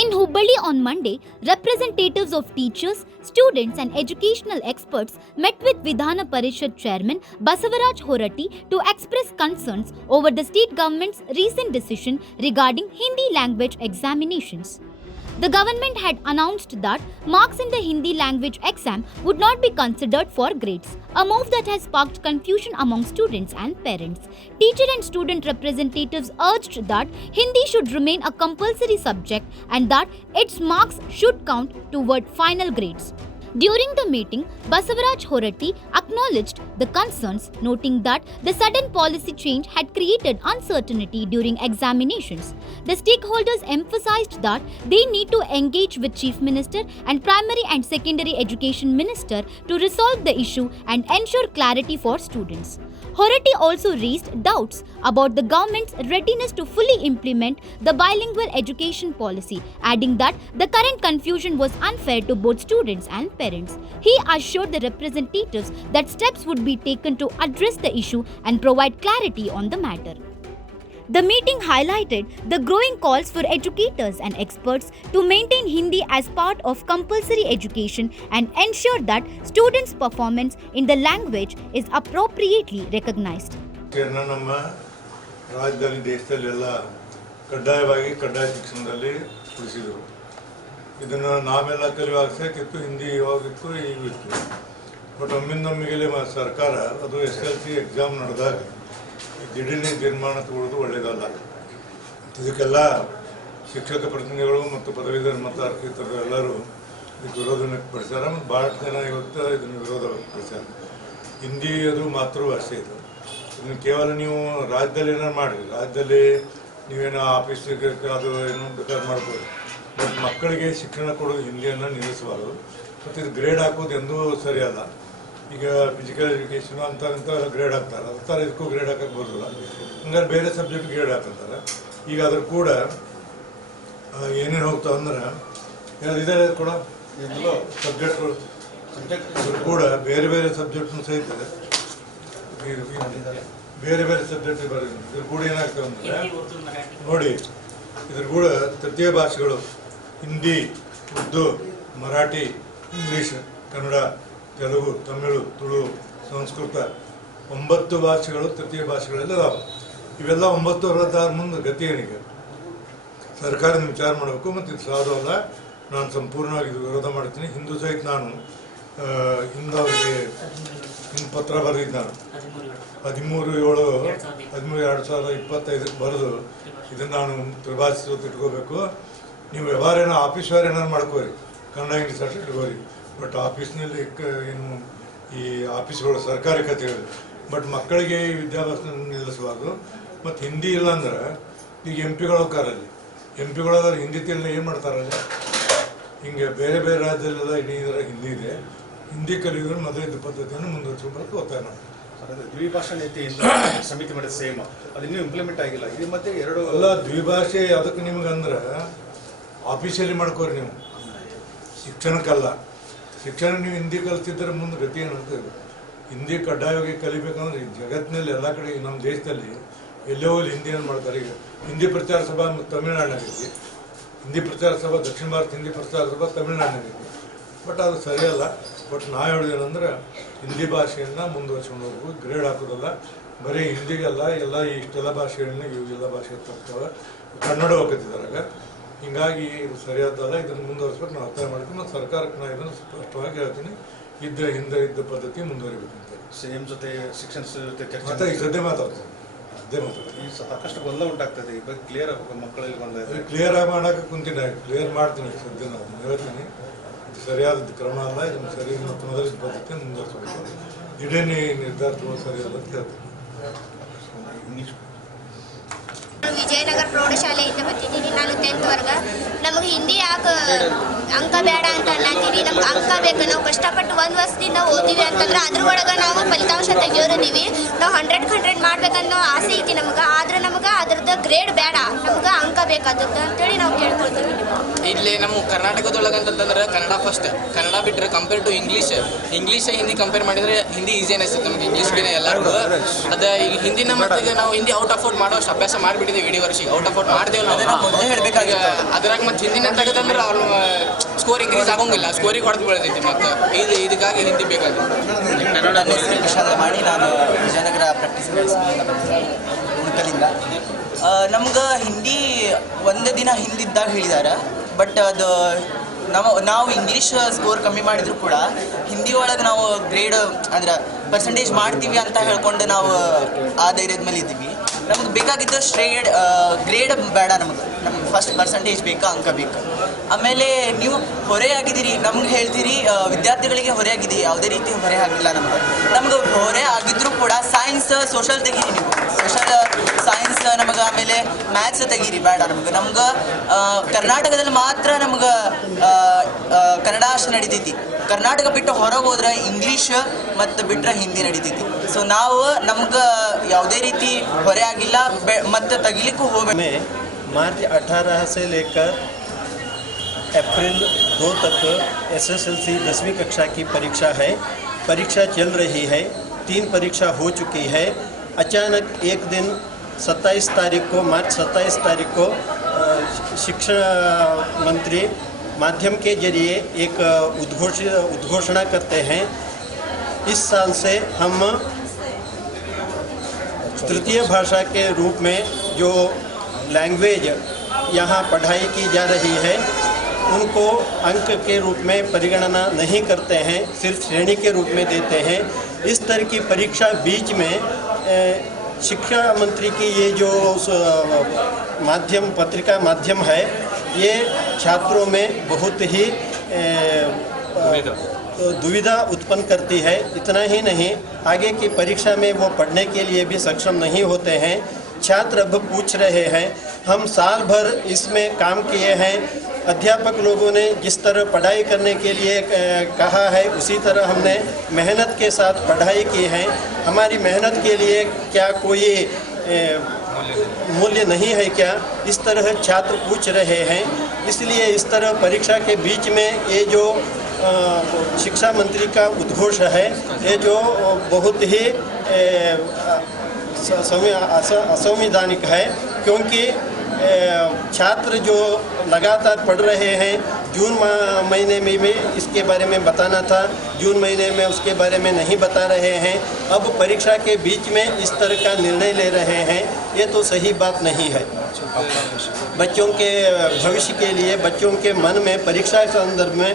In Hubballi on Monday, representatives of teachers, students and educational experts met with Vidhana Parishad Chairman Basavaraj Horati to express concerns over the state government's recent decision regarding Hindi language examinations. The government had announced that marks in the Hindi language exam would not be considered for grades, a move that has sparked confusion among students and parents. Teacher and student representatives urged that Hindi should remain a compulsory subject and that its marks should count toward final grades. During the meeting, Basavaraj Horati acknowledged the concerns, noting that the sudden policy change had created uncertainty during examinations. The stakeholders emphasized that they need to engage with Chief Minister and Primary and Secondary Education Minister to resolve the issue and ensure clarity for students. Horati also raised doubts about the government's readiness to fully implement the bilingual education policy, adding that the current confusion was unfair to both students and parents. He assured the representatives that steps would be taken to address the issue and provide clarity on the matter. The meeting highlighted the growing calls for educators and experts to maintain Hindi as part of compulsory education and ensure that students' performance in the language is appropriately recognized. ನಮ್ಮ ರಾಜ್ಯದಲ್ಲಿ ದೇಶದಲ್ಲೆಲ್ಲ ಕಡ್ಡಾಯವಾಗಿ ಕಡ್ಡಾಯ ಶಿಕ್ಷಣದಲ್ಲಿ ಉಳಿಸಿದರು. ಇದನ್ನು ನಾವೆಲ್ಲ ಕಲಿಯುವಾಗಕ್ಕಿತ್ತು, Hindi ಇವಾಗಿತ್ತು, ಈಗಿತ್ತು. But ಒಮ್ಮಿಂದೊಮ್ಮಿಗೆ ಸರ್ಕಾರ ಅದು SLC exam ನಡೆದಾಗ ದಿಢೀರ್ನೆ ತೀರ್ಮಾನ ತಗೊಳ್ಳೋದು ಒಳ್ಳೆಯದಲ್ಲ. ಇದಕ್ಕೆಲ್ಲ ಶಿಕ್ಷಕ ಪ್ರತಿನಿಧಿಗಳು ಮತ್ತು ಪದವೀಧರ ಮತ್ತು ಅರ್ಪಿತರು ಎಲ್ಲರೂ ಇದಕ್ಕೆ ವಿರೋಧ ವ್ಯಕ್ತಪಡಿಸ್ಯಾರ. ಮತ್ತು ಭಾಳಷ್ಟು ಜನ ಇವತ್ತು ಇದನ್ನು ವಿರೋಧ ವ್ಯಕ್ತಪಡಿಸ್ಯಾರ. ಹಿಂದಿ ಅದು ಮಾತೃಭಾಷೆ ಇದು. ಇದನ್ನು ಕೇವಲ ನೀವು ರಾಜ್ಯದಲ್ಲಿ ಏನಾರು ಮಾಡಿರಿ, ರಾಜ್ಯದಲ್ಲಿ ನೀವೇನೋ ಆಫೀಸಿಗೆ ಅದು ಏನೋ ಬೇಕಾದ್ರೆ ಮಾಡ್ಬೋದು. ಬಟ್ ಮಕ್ಕಳಿಗೆ ಶಿಕ್ಷಣ ಕೊಡೋದು ಹಿಂದಿಯನ್ನು ನಿಲ್ಲಿಸಬಾರ್ದು. ಮತ್ತು ಇದು ಗ್ರೇಡ್ ಹಾಕೋದು ಎಂದೂ ಸರಿಯಲ್ಲ. ಈಗ ಫಿಸಿಕಲ್ ಎಜುಕೇಷನ್ ಅಂತ ಗ್ರೇಡ್ ಹಾಕ್ತಾರೆ, ಅದು ಥರ ಇದಕ್ಕೂ ಗ್ರೇಡ್ ಹಾಕಕ್ಕೆ ಬರೋದಿಲ್ಲ. ಹಂಗಾರೆ ಬೇರೆ ಸಬ್ಜೆಕ್ಟ್ ಗ್ರೇಡ್ ಹಾಕಂತಾರೆ. ಈಗ ಅದ್ರ ಕೂಡ ಏನೇನು ಹೋಗ್ತಾವೆ ಅಂದ್ರೆ ಇದೆ ಕೂಡ ಸಬ್ಜೆಕ್ಟ್ಗಳು ಕೂಡ ಬೇರೆ ಬೇರೆ ಸಬ್ಜೆಕ್ಟ್ನು ಸಹಿತ ಬೇರೆ ಬೇರೆ ಸಬ್ಜೆಕ್ಟ್ ಬರೋದು. ಇದ್ರ ಕೂಡ ಏನಾಗ್ತವೆ ಅಂದರೆ ನೋಡಿ, ಇದ್ರ ಕೂಡ ತೃತೀಯ ಭಾಷೆಗಳು ಹಿಂದಿ, ಉರ್ದು, ಮರಾಠಿ, ಇಂಗ್ಲೀಷ್, ಕನ್ನಡ, ತೆಲುಗು, ತಮಿಳು, ತುಳು, ಸಂಸ್ಕೃತ 9 ಭಾಷೆಗಳು ತೃತೀಯ ಭಾಷೆಗಳೆಲ್ಲ ಅದಾವೆ. ಇವೆಲ್ಲ 9 ಹೊರತಾದ ಮುಂದೆ ಗತಿ ಏನಿಗೆ ಸರ್ಕಾರದ ವಿಚಾರ ಮಾಡಬೇಕು. ಮತ್ತು ಇದು ಸಾಧುವಲ್ಲ. ನಾನು ಸಂಪೂರ್ಣವಾಗಿ ಇದು ವಿರೋಧ ಮಾಡ್ತೀನಿ. ಹಿಂದೂ ಸಹಿತ ನಾನು ಹಿಂದವರಿಗೆ ಹಿಂದೆ ಪತ್ರ ಬರೆದಿದ್ದು ನಾನು 13/7/2025 ಬರೆದು ಇದನ್ನು ನಾನು ತ್ರಿಭಾಷೆ ಇಟ್ಕೋಬೇಕು. ನೀವು ವ್ಯವಹಾರ ಏನೋ ಆಫೀಸ್ ವ್ಯವಹಾರ ಏನಾರು ಮಾಡ್ಕೋರಿ, ಕನ್ನಡ ಇಂಗ್ಲೀಷ್ ಅಷ್ಟು ಇಟ್ಕೋರಿ. ಬಟ್ ಆಫೀಸ್ನಲ್ಲಿ ಏನು ಈ ಆಫೀಸ್ಗಳು ಸರ್ಕಾರಿ ಕಚೇರಿ, ಬಟ್ ಮಕ್ಕಳಿಗೆ ಈ ವಿದ್ಯಾಭ್ಯಾಸ ನಿಲ್ಲಿಸಬಾರ್ದು. ಮತ್ತು ಹಿಂದಿ ಇಲ್ಲ ಅಂದ್ರೆ ಈಗ MP ಗಳು ಹೋಗ್ತಾರಲ್ಲಿ, MP ಗಳಾದ್ರೆ ಹಿಂದಿ ತಿಳಿನ ಏನು ಮಾಡ್ತಾರಲ್ಲ. ಹಿಂಗೆ ಬೇರೆ ಬೇರೆ ರಾಜ್ಯದಲ್ಲೆಲ್ಲ ಇಡೀ ಇದರ ಹಿಂದಿ ಇದೆ. ಹಿಂದಿ ಕಲಿಯೋದ್ರೆ ಮೊದಲಿದ್ದ ಪದ್ಧತಿಯನ್ನು ಮುಂದುವರಿಸ್ಕೊಂಡು ಒತ್ತಾಯ ಮಾಡ್ತಾರೆ. ದ್ವಿಭಾಷಾ ನೀತಿಯಿಂದ ಸಮಿತಿ ಮಾಡಿದ ಸೇಮ್ ಅದು ಇನ್ನೂ ಇಂಪ್ಲಿಮೆಂಟ್ ಆಗಿಲ್ಲ. ಇದು ಮತ್ತೆ ಎರಡು ಅಲ್ಲ, ದ್ವಿಭಾಷೆ ಅದಕ್ಕೆ ನಿಮ್ಗಂದ್ರೆ ಆಫೀಸಲ್ಲಿ ಮಾಡ್ಕೋರಿ ನೀವು, ಶಿಕ್ಷಣಕ್ಕಲ್ಲ. ಶಿಕ್ಷಣ ನೀವು ಹಿಂದಿ ಕಲಿತಿದ್ರೆ ಮುಂದೆ ಗತಿ ಏನಾಗ್ತದೆ. ಹಿಂದಿ ಕಡ್ಡಾಯವಾಗಿ ಕಲಿಬೇಕಂದ್ರೆ ಜಗತ್ತಿನಲ್ಲಿ ಎಲ್ಲ ಕಡೆ ನಮ್ಮ ದೇಶದಲ್ಲಿ ಎಲ್ಲೋ ಹಿಂದಿಯನ್ನು ಮಾಡ್ತಾರೆ. ಈಗ ಹಿಂದಿ ಪ್ರಚಾರ ಸಭಾ ತಮಿಳುನಾಡಿನಾಗೈತಿ, ಹಿಂದಿ ಪ್ರಚಾರ ಸಭಾ ದಕ್ಷಿಣ ಭಾರತ ಹಿಂದಿ ಪ್ರಚಾರ ಸಭಾ ತಮಿಳುನಾಡಿನಾಗೈತಿ. ಬಟ್ ಅದು ಸರಿಯಲ್ಲ. ಬಟ್ ನಾವು ಹೇಳೋದೇನೆಂದ್ರೆ ಹಿಂದಿ ಭಾಷೆಯನ್ನು ಮುಂದುವರ್ಸ್ಕೊಂಡು ಹೋಗ್ಬೇಕು, ಗ್ರೇಡ್ ಹಾಕೋದಲ್ಲ. ಬರೀ ಹಿಂದಿಗೆಲ್ಲ ಎಲ್ಲ ಇಷ್ಟೆಲ್ಲ ಭಾಷೆಗಳನ್ನ ಇವೆಲ್ಲ ಭಾಷೆ ತರ್ತಾವೆ, ಕನ್ನಡ ಹೋಗ್ತಿದ್ರಾಗ. ಹೀಗಾಗಿ ಇದು ಸರಿಯಾದಲ್ಲ. ಇದನ್ನು ಮುಂದುವರಿಸ್ಬೇಕು. ನಾವು ಒತ್ತಾಯ ಮಾಡ್ತೀವಿ. ಮತ್ತು ಸರ್ಕಾರಕ್ಕೆ ನಾನು ಇದನ್ನು ಸ್ಪಷ್ಟವಾಗಿ ಹೇಳ್ತೀನಿ, ಹಿಂದೆ ಇದ್ದ ಪದ್ಧತಿ ಮುಂದುವರಿಬೇಕಂತ. ಸೇಮ್ ಜೊತೆ ಶಿಕ್ಷಣ ಜೊತೆ ಮತ್ತೆ ಈಗ ಸದ್ಯ ಮಾತಾಡ್ತೀನಿ, ಈ ಸಾಕಷ್ಟು ಗೊಂದಲ ಉಂಟಾಗ್ತದೆ. ಈ ಬಗ್ಗೆ ಕ್ಲಿಯರ್ ಆಗಬೇಕು. ಮಕ್ಕಳಲ್ಲಿ ಗೊಂದಲ ಕ್ಲಿಯರ್ ಆಗಿ ಮಾಡೋಕೆ ಕುಂತೀನಿ, ಕ್ಲಿಯರ್ ಮಾಡ್ತೀನಿ. ಸದ್ಯ ನಾನು ಹೇಳ್ತೀನಿ, ಇದು ಸರಿಯಾದ ಕ್ರಮ ಅಲ್ಲ. ಇದನ್ನು ಸರಿ ಮತ್ತು ಮೊದಲಿದ್ದ ಪದ್ಧತಿ ಮುಂದುವರಿಸಬೇಕು. ಇಡೀ ನಿರ್ಧಾರ ತಗೊಳ್ಳೋದು ಸರಿಯಲ್ಲ ಅಂತ ಹೇಳ್ತೀನಿ. ವಿಜಯನಗರ ಪ್ರೌಢಶಾಲೆಯಿಂದ ಬರ್ತಿದ್ದೀನಿ. ನಾನು 10th ವರ್ಗ. ನಮಗೆ ಹಿಂದಿ ಯಾಕೆ ಅಂಕ ಬೇಡ ಅಂತ ಅನ್ನತ್ತೀವಿ. ನಮ್ಗೆ ಅಂಕ ಬೇಕು. ನಾವು ಕಷ್ಟಪಟ್ಟು 1 ವರ್ಷದಿಂದ ಓದಿವಿ ಅಂತಂದ್ರೆ ಅದ್ರೊಳಗೆ ನಾವು ಫಲಿತಾಂಶ ತೆಗಿಯೋರಿದ್ದೀವಿ. ನಾವು 100 ಮಾಡ್ಬೇಕನ್ನೋ ಆಸೆ ಐತಿ ನಮ್ಗೆ. ಆದ್ರೆ ನಮ್ಗೆ ಅದ್ರದ್ದು ಗ್ರೇಡ್ ಬೇಡ, ನಮ್ಗೆ ಅಂಕ ಬೇಕಾದದ್ದು ಅಂತೇಳಿ ನಾವು ಕೇಳ್ಕೊಳ್ತೀವಿ. ಇಲ್ಲಿ ನಮ್ಮ ಕರ್ನಾಟಕದೊಳಗೆ ಅಂತಂದ್ರೆ ಕನ್ನಡ ಫಸ್ಟ್, ಕನ್ನಡ ಬಿಟ್ಟರೆ compare to English Hindi compare ಮಾಡಿದರೆ ಹಿಂದಿ ಈಸಿ ಅನಿಸುತ್ತೆ ನಮ್ಗೆ ಇಂಗ್ಲೀಷ್ಗೆ ಎಲ್ಲರಿಗೂ. ಅದು ಈಗ ಹಿಂದಿನ ಮಟ್ಟಿಗೆ ನಾವು ಹಿಂದಿ ಔಟ್ ಆಫ್ ಔಟ್ ಮಾಡೋ ಅಭ್ಯಾಸ ಮಾಡಿಬಿಟ್ಟಿದ್ದೀವಿ ಇಡೀ ವರ್ಷಕ್ಕೆ. ಔಟ್ ಆಫ್ ಔಟ್ ಮಾಡ್ದೇವಲ್ಲ ಅದ್ರಾಗ ಮತ್ತು ಹಿಂದಿನ ತೆಗೆದಂದ್ರೆ ಅವ್ರು ಸ್ಕೋರ್ ಇನ್ಕ್ರೀಸ್ ಆಗೋಂಗಿಲ್ಲ, ಸ್ಕೋರಿಗೆ ಹೊಡೆದು ಬೀಳ್ತೈತಿ. ಮತ್ತು ಇದಕ್ಕಾಗಿ ಹಿಂದಿ ಬೇಕಾಗುತ್ತೆ. ನನ್ನ ಹೆಸರು ವಿಶಾಲ ಮಾಡಿ, ನಾನು ವಿಜಯನಗರ ಪ್ರಾಕ್ಟೀಸ್ ಉಣ್ಕಲಿಂದ. ನಮ್ಗೆ ಹಿಂದಿ ಒಂದು ದಿನ ಹಿಂದಿದ್ದಾಗ ಹೇಳಿದಾರೆ, ಬಟ್ ಅದು ನಾವು ಇಂಗ್ಲೀಷ್ ಸ್ಕೋರ್ ಕಮ್ಮಿ ಮಾಡಿದ್ರು ಕೂಡ ಹಿಂದಿ ಒಳಗೆ ನಾವು ಗ್ರೇಡ್ ಅಂದ್ರೆ ಪರ್ಸೆಂಟೇಜ್ ಮಾಡ್ತೀವಿ ಅಂತ ಹೇಳ್ಕೊಂಡು ನಾವು ಆ ಧೈರ್ಯದ ಮೇಲೆ ಇದ್ದೀವಿ. ನಮ್ಗೆ ಬೇಕಾಗಿದ್ದು ಗ್ರೇಡ್ ಬೇಡ, ನಮ್ಗೆ ಫಸ್ಟ್ ಪರ್ಸೆಂಟೇಜ್ ಬೇಕಾ, ಅಂಕ ಬೇಕು. ಆಮೇಲೆ ನೀವು ಹೊರೆ ಆಗಿದ್ದೀರಿ, ನಮ್ಗೆ ಹೇಳ್ತೀರಿ ವಿದ್ಯಾರ್ಥಿಗಳಿಗೆ ಹೊರೆ ಆಗಿದೆ, ಯಾವುದೇ ರೀತಿ ಹೊರೆ ಆಗಿಲ್ಲ. ನಮ್ಗೆ ಹೊರೆ ಆಗಿದ್ರೂ ಕೂಡ ಸೈನ್ಸ್ ಸೋಷಲ್ ತೆಗೀರಿ, ನೀವು ಸೋಷಲ್ ಸೈನ್ಸ್ ನಮಗೆ, ಆಮೇಲೆ ಮ್ಯಾಥ್ಸ್ ತೆಗೀರಿ, ಬೇಡ ನಮ್ಗೆ ಕರ್ನಾಟಕದಲ್ಲಿ ಮಾತ್ರ ನಮ್ಗೆ ಕನ್ನಡ ಅಷ್ಟು ನಡಿತೈತಿ. ಕರ್ನಾಟಕ ಬಿಟ್ಟು ಹೊರಗೆ ಹೋದ್ರೆ ಇಂಗ್ಲೀಷ್ ಮತ್ತು ಬಿಟ್ಟರೆ ಹಿಂದಿ ನಡಿತೈತಿ. ಸೊ ನಾವು ನಮ್ಗೆ ಯಾವುದೇ ರೀತಿ ಹೊರೆ ಆಗಿಲ್ಲ ಮತ್ತು ತೆಗಿಲಿಕ್ಕೂ ಹೋಗಬೇಕು. मार्च 18 से लेकर अप्रैल 2 तक SSLC 10वीं कक्षा की परीक्षा है। परीक्षा चल रही है, 3 परीक्षा हो चुकी है। अचानक एक दिन 27 तारीख को, मार्च 27 तारीख को शिक्षा मंत्री माध्यम के जरिए एक उद्घोषणा करते हैं। इस साल से हम तृतीय भाषा के रूप में जो लैंग्वेज यहाँ पढ़ाई की जा रही है उनको अंक के रूप में परिगणना नहीं करते हैं, सिर्फ श्रेणी के रूप में देते हैं। इस तरह की परीक्षा बीच में शिक्षा मंत्री की ये जो पत्रिका माध्यम है, ये छात्रों में बहुत ही दुविधा उत्पन्न करती है। इतना ही नहीं, आगे की परीक्षा में वो पढ़ने के लिए भी सक्षम नहीं होते हैं। छात्र अब पूछ रहे हैं, हम साल भर इसमें काम किए हैं, अध्यापक लोगों ने जिस तरह पढ़ाई करने के लिए कहा है उसी तरह हमने मेहनत के साथ पढ़ाई की है, हमारी मेहनत के लिए क्या कोई मूल्य नहीं है क्या? इस तरह छात्र पूछ रहे हैं। इसलिए इस तरह परीक्षा के बीच में ये जो शिक्षा मंत्री का उद्घोष है, ये जो बहुत ही असंवैधानिक है, क्योंकि छात्र जो लगातार पढ़ रहे हैं, जून महीने में भी इसके बारे में बताना था, जून महीने में उसके बारे में नहीं बता रहे हैं। अब परीक्षा के बीच में इस तरह का निर्णय ले रहे हैं, ये तो सही बात नहीं है। बच्चों के भविष्य के लिए, बच्चों के मन में परीक्षा के संदर्भ में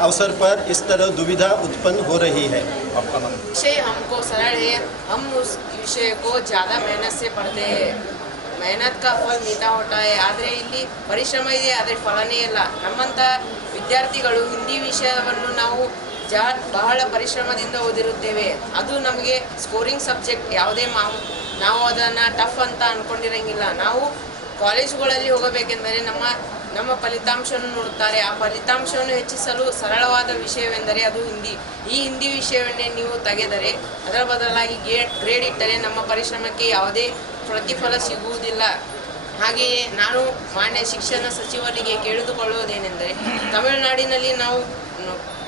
अवसर पर इस तरह दुविधा उत्पन्न हो रही है। विषय हमको सरल है, हम उस विषय को ज़्यादा मेहनत से पढ़ते हैं, मेहनत का फल मीठा होता है. ಆದರೆ ಇಲ್ಲಿ ಪರಿಶ್ರಮ ಇದೆ, ಆದರೆ ಫಲನೇ ಇಲ್ಲ. ನಮ್ಮಂಥ ವಿದ್ಯಾರ್ಥಿಗಳು ಹಿಂದಿ ವಿಷಯವನ್ನು ನಾವು ಬಹಳ ಪರಿಶ್ರಮದಿಂದ ಓದಿರುತ್ತೇವೆ. ಅದು ನಮಗೆ ಸ್ಕೋರಿಂಗ್ ಸಬ್ಜೆಕ್ಟ್ ಯಾವುದೇ ನಾವು ಅದನ್ನು ಟಫ್ ಅಂತ ಅಂದ್ಕೊಂಡಿರಂಗಿಲ್ಲ. ನಾವು ಕಾಲೇಜುಗಳಲ್ಲಿ ಹೋಗಬೇಕೆಂದರೆ ನಮ್ಮ ಫಲಿತಾಂಶವನ್ನು ನೋಡುತ್ತಾರೆ. ಆ ಫಲಿತಾಂಶವನ್ನು ಹೆಚ್ಚಿಸಲು ಸರಳವಾದ ವಿಷಯವೆಂದರೆ ಅದು ಹಿಂದಿ. ಈ ಹಿಂದಿ ವಿಷಯವನ್ನೇ ನೀವು ತೆಗೆದರೆ ಅದರ ಬದಲಾಗಿ ಗ್ರೇಡ್ ಇಟ್ಟರೆ ನಮ್ಮ ಪರಿಶ್ರಮಕ್ಕೆ ಯಾವುದೇ ಪ್ರತಿಫಲ ಸಿಗುವುದಿಲ್ಲ. ಹಾಗೆಯೇ ನಾನು ಮಾನ್ಯ ಶಿಕ್ಷಣ ಸಚಿವರಿಗೆ ಕೇಳಿದುಕೊಳ್ಳುವುದೇನೆಂದರೆ, ತಮಿಳುನಾಡಿನಲ್ಲಿ ನಾವು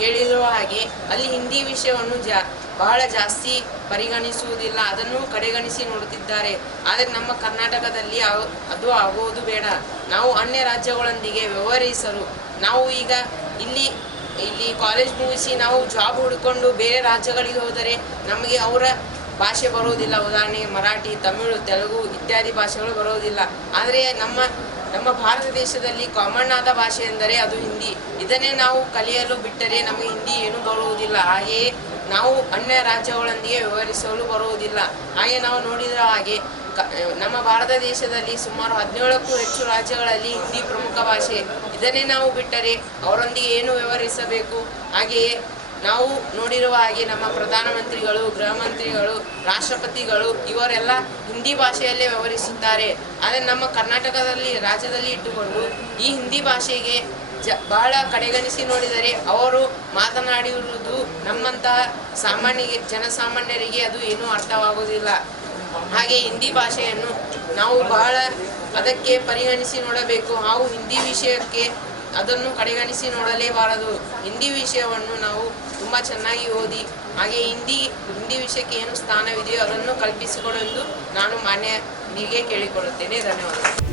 ಕೇಳಿರುವ ಹಾಗೆ ಅಲ್ಲಿ ಹಿಂದಿ ವಿಷಯವನ್ನು ಬಹಳ ಜಾಸ್ತಿ ಪರಿಗಣಿಸುವುದಿಲ್ಲ, ಅದನ್ನು ಕಡೆಗಣಿಸಿ ನೋಡುತ್ತಿದ್ದಾರೆ. ಆದರೆ ನಮ್ಮ ಕರ್ನಾಟಕದಲ್ಲಿ ಅದು ಆಗುವುದು ಬೇಡ. ನಾವು ಅನ್ಯ ರಾಜ್ಯಗಳೊಂದಿಗೆ ವ್ಯವಹರಿಸಲು ನಾವು ಈಗ ಇಲ್ಲಿ ಕಾಲೇಜ್ ಮುಗಿಸಿ ನಾವು ಜಾಬ್ ಹುಡುಕೊಂಡು ಬೇರೆ ರಾಜ್ಯಗಳಿಗೆ ಹೋದರೆ ನಮಗೆ ಅವರ ಭಾಷೆ ಬರುವುದಿಲ್ಲ. ಉದಾಹರಣೆಗೆ ಮರಾಠಿ, ತಮಿಳು, ತೆಲುಗು ಇತ್ಯಾದಿ ಭಾಷೆಗಳು ಬರುವುದಿಲ್ಲ. ಆದರೆ ನಮ್ಮ ಭಾರತ ದೇಶದಲ್ಲಿ ಕಾಮನ್ ಆದ ಭಾಷೆ ಎಂದರೆ ಅದು ಹಿಂದಿ. ಇದನ್ನೇ ನಾವು ಕಲಿಯಲು ಬಿಟ್ಟರೆ ನಮಗೆ ಹಿಂದಿ ಏನೂ ಬರುವುದಿಲ್ಲ. ಹಾಗೆಯೇ ನಾವು ಅನ್ಯ ರಾಜ್ಯಗಳೊಂದಿಗೆ ವ್ಯವಹರಿಸಲು ಬರುವುದಿಲ್ಲ. ಹಾಗೆ ನಾವು ನೋಡಿದ ಹಾಗೆ ನಮ್ಮ ಭಾರತ ದೇಶದಲ್ಲಿ ಸುಮಾರು 17ಕ್ಕೂ ಹೆಚ್ಚು ರಾಜ್ಯಗಳಲ್ಲಿ ಹಿಂದಿ ಪ್ರಮುಖ ಭಾಷೆ. ಇದನ್ನೇ ನಾವು ಬಿಟ್ಟರೆ ಅವರೊಂದಿಗೆ ಏನು ವ್ಯವಹರಿಸಬೇಕು? ಹಾಗೆಯೇ ನಾವು ನೋಡಿರುವ ಹಾಗೆ ನಮ್ಮ ಪ್ರಧಾನಮಂತ್ರಿಗಳು, ಗೃಹ ಮಂತ್ರಿಗಳು, ರಾಷ್ಟ್ರಪತಿಗಳು ಇವರೆಲ್ಲ ಹಿಂದಿ ಭಾಷೆಯಲ್ಲೇ ವ್ಯವಹರಿಸುತ್ತಾರೆ. ಆದರೆ ನಮ್ಮ ಕರ್ನಾಟಕದಲ್ಲಿ ರಾಜ್ಯದಲ್ಲಿ ಇಟ್ಟುಕೊಂಡು ಈ ಹಿಂದಿ ಭಾಷೆಗೆ ಬಹಳ ಕಡೆಗಣಿಸಿ ನೋಡಿದರೆ ಅವರು ಮಾತನಾಡಿರುವುದು ನಮ್ಮಂತಹ ಜನಸಾಮಾನ್ಯರಿಗೆ ಅದು ಏನೂ ಅರ್ಥವಾಗುವುದಿಲ್ಲ. ಹಾಗೆ ಹಿಂದಿ ಭಾಷೆಯನ್ನು ನಾವು ಬಹಳ ಅದಕ್ಕೆ ಪರಿಗಣಿಸಿ ನೋಡಬೇಕು. ನಾವು ಹಿಂದಿ ವಿಷಯಕ್ಕೆ ಅದನ್ನು ಕಡೆಗಣಿಸಿ ನೋಡಲೇಬಾರದು. ಹಿಂದಿ ವಿಷಯವನ್ನು ನಾವು ತುಂಬ ಚೆನ್ನಾಗಿ ಓದಿ ಹಾಗೆ ಹಿಂದಿ ವಿಷಯಕ್ಕೆ ಏನು ಸ್ಥಾನವಿದೆಯೋ ಅದನ್ನು ಕಲ್ಪಿಸಿಕೊಡು ಎಂದು ನಾನು ಮಾನ್ಯನಿಗೆ ಕೇಳಿಕೊಳ್ಳುತ್ತೇನೆ. ಧನ್ಯವಾದಗಳು.